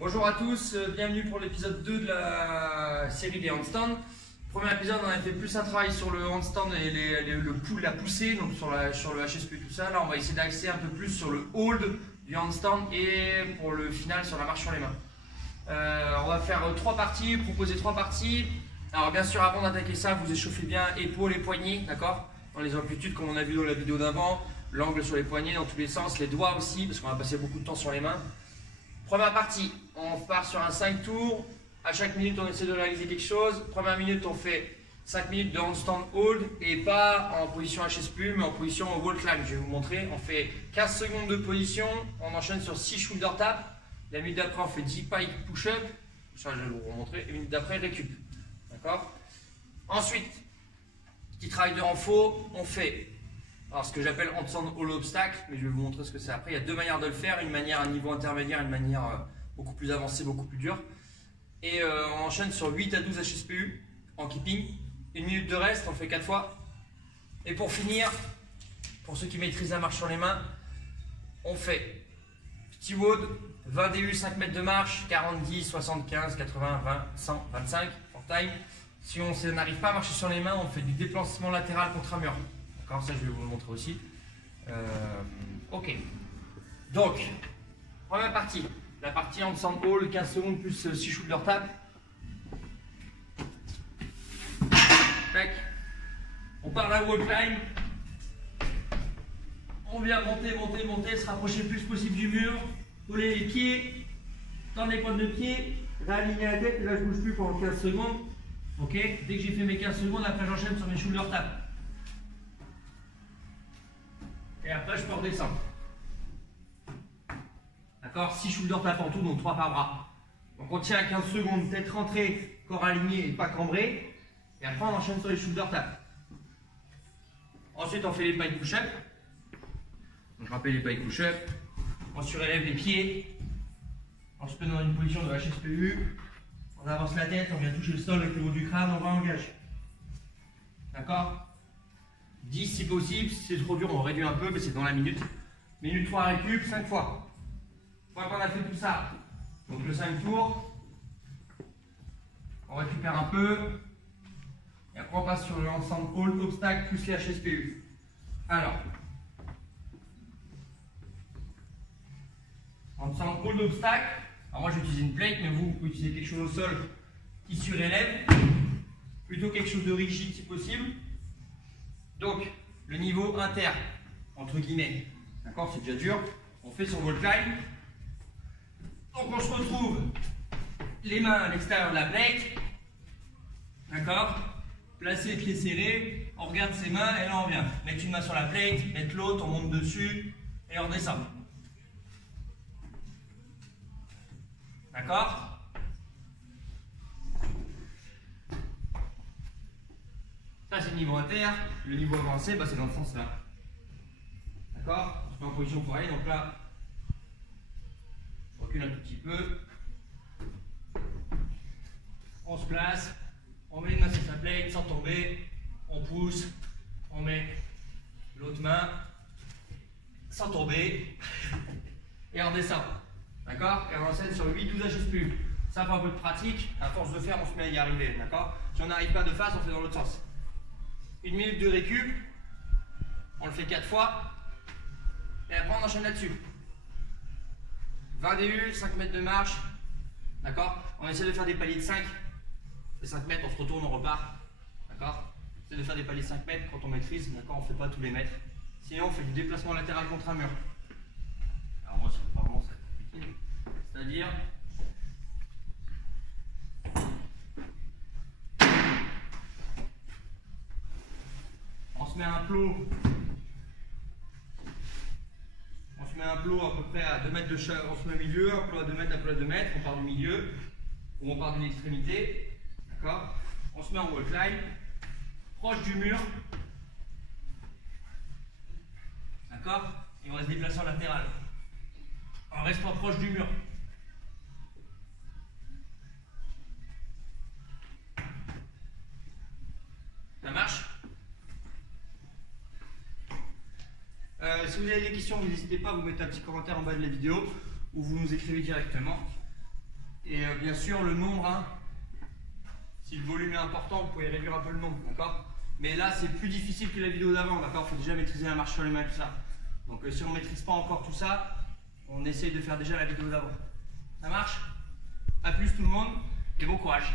Bonjour à tous, bienvenue pour l'épisode 2 de la série des handstands. Premier épisode, on a fait plus un travail sur le handstand et la poussée, donc sur le HSP tout ça. Là, on va essayer d'axer un peu plus sur le hold du handstand et pour le final sur la marche sur les mains. On va faire 3 parties, proposer 3 parties. Alors bien sûr, avant d'attaquer ça, vous échauffez bien épaules et poignets, d'accord? Dans les amplitudes comme on a vu dans la vidéo d'avant, l'angle sur les poignets dans tous les sens, les doigts aussi, parce qu'on va passer beaucoup de temps sur les mains. Première partie, on part sur un 5 tours. À chaque minute, on essaie de réaliser quelque chose. Première minute, on fait 5 minutes de handstand hold et pas en position HSP, mais en position wall climb. Je vais vous montrer. On fait 15 secondes de position. On enchaîne sur 6 shoulder taps. La minute d'après, on fait 10 pike push-up. Ça, je vais vous remontrer. Et la minute d'après, récup. D'accord? Ensuite, petit travail de renfort. On fait ce que j'appelle handstand all obstacle, mais je vais vous montrer ce que c'est après. Il y a 2 manières de le faire. Une manière à niveau intermédiaire, une manière beaucoup plus avancée, beaucoup plus dure. Et on enchaîne sur 8 à 12 HSPU en keeping. 1 minute de reste, on le fait 4 fois. Et pour finir, pour ceux qui maîtrisent la marche sur les mains, on fait petit WOD, 20 DU, 5 mètres de marche, 40, 10, 75, 80, 20, 100, 25 for time. Si on n'arrive pas à marcher sur les mains, on fait du déplacement latéral contre un mur. D'accord, ça je vais vous le montrer aussi. Ok. Donc, première partie. La partie handstand hold, 15 secondes plus 6 shoulder tap. Tac. On part la wall climb. On vient monter, monter, monter, se rapprocher le plus possible du mur. Coller les pieds, tendre les pointes de pied, réaligner la tête. Et là, je ne bouge plus pendant 15 secondes. Ok. Dès que j'ai fait mes 15 secondes, après j'enchaîne sur mes shoulder tap. Et après, je peux redescendre. D'accord, 6 shoulder tap en tout, donc 3 par bras. Donc on tient à 15 secondes, tête rentrée, corps aligné et pas cambré. Et après on enchaîne sur les shoulder tap. Ensuite on fait les pike push-up. Donc je rappelle les pike push-up. On surélève les pieds. On se met dans une position de HSPU. On avance la tête, on vient toucher le sol avec le haut du crâne, on va engager. D'accord, 10 si possible, si c'est trop dur on réduit un peu, mais c'est dans la minute. Minute 3 récup, 5 fois. Une fois qu'on a fait tout ça, donc le 5 tours, on récupère un peu, et après on passe sur le handstand hold obstacle plus les HSPU. Alors, handstand hold obstacle, alors moi j'utilise une plate, mais vous pouvez utiliser quelque chose au sol qui surélève, plutôt quelque chose de rigide si possible. Donc, le niveau inter, entre guillemets, d'accord, c'est déjà dur, on fait son wall climb. Donc on se retrouve les mains à l'extérieur de la plate, d'accord, placer les pieds serrés, on regarde ses mains et là on vient mettre une main sur la plate, mettre l'autre, on monte dessus et on descend. D'accord? Ça c'est le niveau inter, le niveau avancé c'est dans le sens là. D'accord? On se met en position pareille, donc là on recule un tout petit peu, on se place, on met une main sur sa plate sans tomber, on pousse, on met l'autre main sans tomber et on descend. D'accord? Et on enchaîne sur 8-12 HSPU. Ça fait un peu de pratique, à force de faire on se met à y arriver. D'accord? Si on n'arrive pas de face, on fait dans l'autre sens. 1 minute de récup, on le fait 4 fois et après on enchaîne là-dessus. 20 DU, 5 mètres de marche, d'accord? On essaie de faire des paliers de 5, les 5 mètres, on se retourne, on repart, d'accord? On essaie de faire des paliers de 5 mètres quand on maîtrise, d'accord? On ne fait pas tous les mètres. Sinon, on fait du déplacement latéral contre un mur. Alors moi, c'est pas vraiment ça compliqué, c'est-à-dire... On se met un plot. On se met un plot à peu près à 2 mètres de chaque, on se met au milieu, un plot à 2 mètres, un plot à 2 mètres, on part du milieu, ou on part d'une extrémité, d'accord? On se met en wall climb, proche du mur, d'accord? Et on va se déplacer en latéral, en restant proche du mur. Ça marche? Si vous avez des questions, n'hésitez pas à vous mettre un petit commentaire en bas de la vidéo ou vous nous écrivez directement. Et bien sûr, le nombre, hein, si le volume est important, vous pouvez réduire un peu le nombre, d'accord? Mais là, c'est plus difficile que la vidéo d'avant, d'accord? Il faut déjà maîtriser la marche sur les mains et tout ça. Donc si on ne maîtrise pas encore tout ça, on essaye de faire déjà la vidéo d'avant. Ça marche? A plus tout le monde et bon courage!